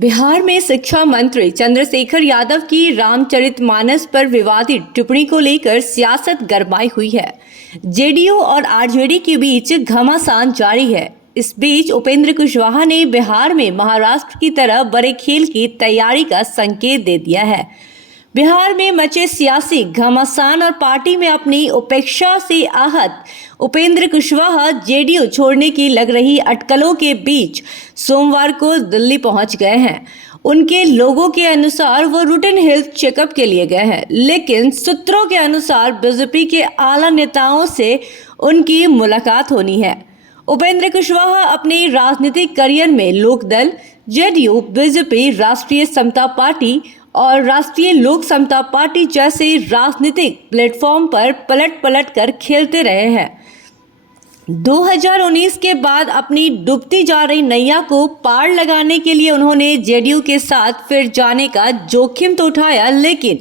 बिहार में शिक्षा मंत्री चंद्रशेखर यादव की रामचरितमानस पर विवादित टिप्पणी को लेकर सियासत गरमाई हुई है। जेडीयू और आरजेडी के बीच घमासान जारी है। इस बीच उपेंद्र कुशवाहा ने बिहार में महाराष्ट्र की तरह बड़े खेल की तैयारी का संकेत दे दिया है। बिहार में मचे सियासी घमासान और पार्टी में अपनी उपेक्षा से आहत उपेंद्र कुशवाहा जेडीयू छोड़ने की लग रही अटकलों के बीच सोमवार को दिल्ली पहुंच गए हैं। उनके लोगों के अनुसार वो रूटीन हेल्थ चेकअप के लिए गए हैं, लेकिन सूत्रों के अनुसार बीजेपी के आला नेताओं से उनकी मुलाकात होनी है। उपेंद्र कुशवाहा अपने राजनीतिक करियर में लोकदल, जेडीयू, बीजेपी, राष्ट्रीय समता पार्टी और राष्ट्रीय लोक समता पार्टी जैसे राजनीतिक प्लेटफॉर्म पर पलट पलट कर खेलते रहे हैं। 2019 के बाद अपनी डूबती जा रही नैया को पार लगाने के लिए उन्होंने जेडीयू के साथ फिर जाने का जोखिम तो उठाया, लेकिन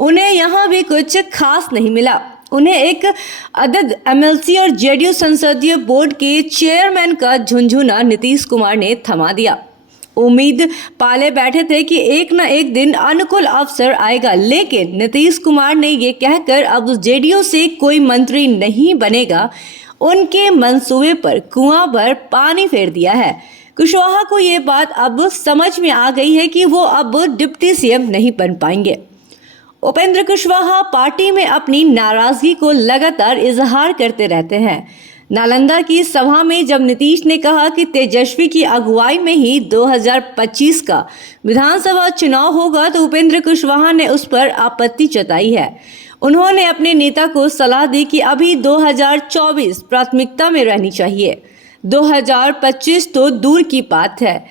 उन्हें यहां भी कुछ खास नहीं मिला। उन्हें एक अदद एमएलसी और जेडीयू संसदीय बोर्ड के चेयरमैन का झुंझुना नीतीश कुमार ने थमा दिया। उम्मीद पाले बैठे थे कि एक न एक दिन अनुकूल अवसर आएगा, लेकिन नीतीश कुमार ने ये कहकर अब जेडीयू से कोई मंत्री नहीं बनेगा, उनके मंसूबे पर कुआं पर पानी फेर दिया है। कुशवाहा को ये बात अब समझ में आ गई है कि वो अब डिप्टी सीएम नहीं बन पाएंगे। उपेंद्र कुशवाहा पार्टी में अपनी नाराजगी को लगातार इजहार करते रहते हैं। नालंदा की सभा में जब नीतीश ने कहा कि तेजस्वी की अगुवाई में ही 2025 का विधानसभा चुनाव होगा, तो उपेंद्र कुशवाहा ने उस पर आपत्ति जताई है। उन्होंने अपने नेता को सलाह दी कि अभी 2024 प्राथमिकता में रहनी चाहिए, 2025 तो दूर की बात है।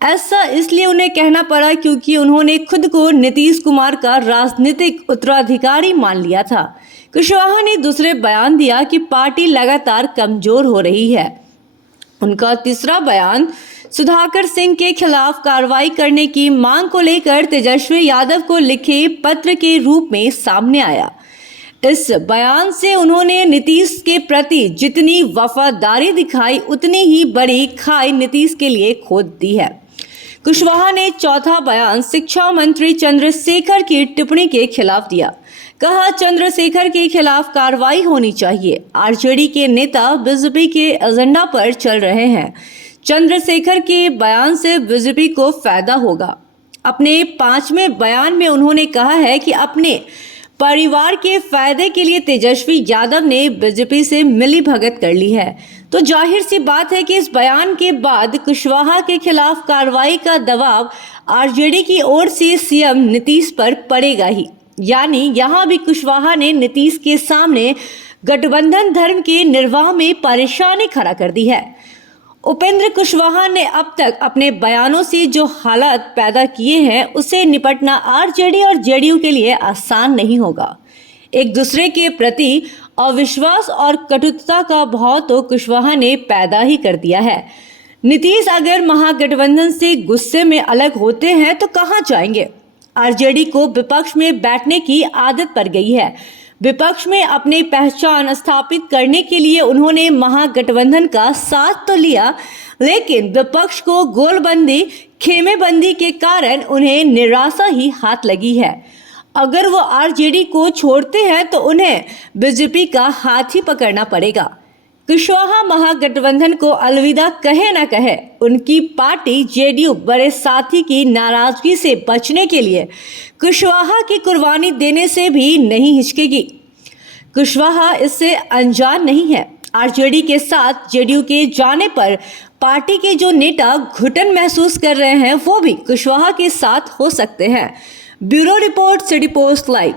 ऐसा इसलिए उन्हें कहना पड़ा क्योंकि उन्होंने खुद को नीतीश कुमार का राजनीतिक उत्तराधिकारी मान लिया था। कुशवाहा ने दूसरे बयान दिया कि पार्टी लगातार कमजोर हो रही है। उनका तीसरा बयान सुधाकर सिंह के खिलाफ कार्रवाई करने की मांग को लेकर तेजस्वी यादव को लिखे पत्र के रूप में सामने आया। इस बयान से उन्होंने नीतीश के प्रति जितनी वफादारी दिखाई, उतनी ही बड़ी खाई नीतीश के लिए खोद दी है। कुशवाहा ने चौथा बयान शिक्षा मंत्री चंद्रशेखर की टिप्पणी के खिलाफ दिया। कहा, चंद्रशेखर के खिलाफ कार्रवाई होनी चाहिए। आरजेडी के नेता बीजेपी के एजेंडा पर चल रहे हैं। चंद्रशेखर के बयान से बीजेपी को फायदा होगा। अपने 5वें बयान में उन्होंने कहा है कि अपने परिवार के फायदे के लिए तेजस्वी यादव ने बीजेपी से मिली भगत कर ली है। तो जाहिर सी बात है कि इस बयान के बाद कुशवाहा के खिलाफ कार्रवाई का दबाव आरजेडी की ओर से सीएम नीतीश पर पड़ेगा ही। यानी यहां भी कुशवाहा ने नीतीश के सामने गठबंधन धर्म के निर्वाह में परेशानी खड़ा कर दी है। उपेंद्र कुशवाहा ने अब तक अपने बयानों से जो हालात पैदा किए हैं, उससे निपटना आरजेडी और जेडीयू के लिए आसान नहीं होगा। एक दूसरे के प्रति अविश्वास और कटुता का भाव तो कुशवाहा ने पैदा ही कर दिया है। नीतीश अगर महागठबंधन से गुस्से में अलग होते हैं तो कहां जाएंगे? आरजेडी को विपक्ष में बैठने की आदत पड़ गई है। विपक्ष में अपनी पहचान स्थापित करने के लिए उन्होंने महागठबंधन का साथ तो लिया, लेकिन विपक्ष को गोलबंदी, खेमेबंदी के कारण उन्हें निराशा ही हाथ लगी है। अगर वो आरजेडी को छोड़ते हैं तो उन्हें बीजेपी का हाथ ही पकड़ना पड़ेगा। कुशवाहा महागठबंधन को अलविदा कहे न कहे, उनकी पार्टी जेडीयू बड़े साथी की नाराजगी से बचने के लिए कुशवाहा की कुर्बानी देने से भी नहीं हिचकेगी। कुशवाहा इससे अनजान नहीं है। आरजेडी के साथ जेडीयू के जाने पर पार्टी के जो नेता घुटन महसूस कर रहे हैं, वो भी कुशवाहा के साथ हो सकते हैं। Bureau report, city post live.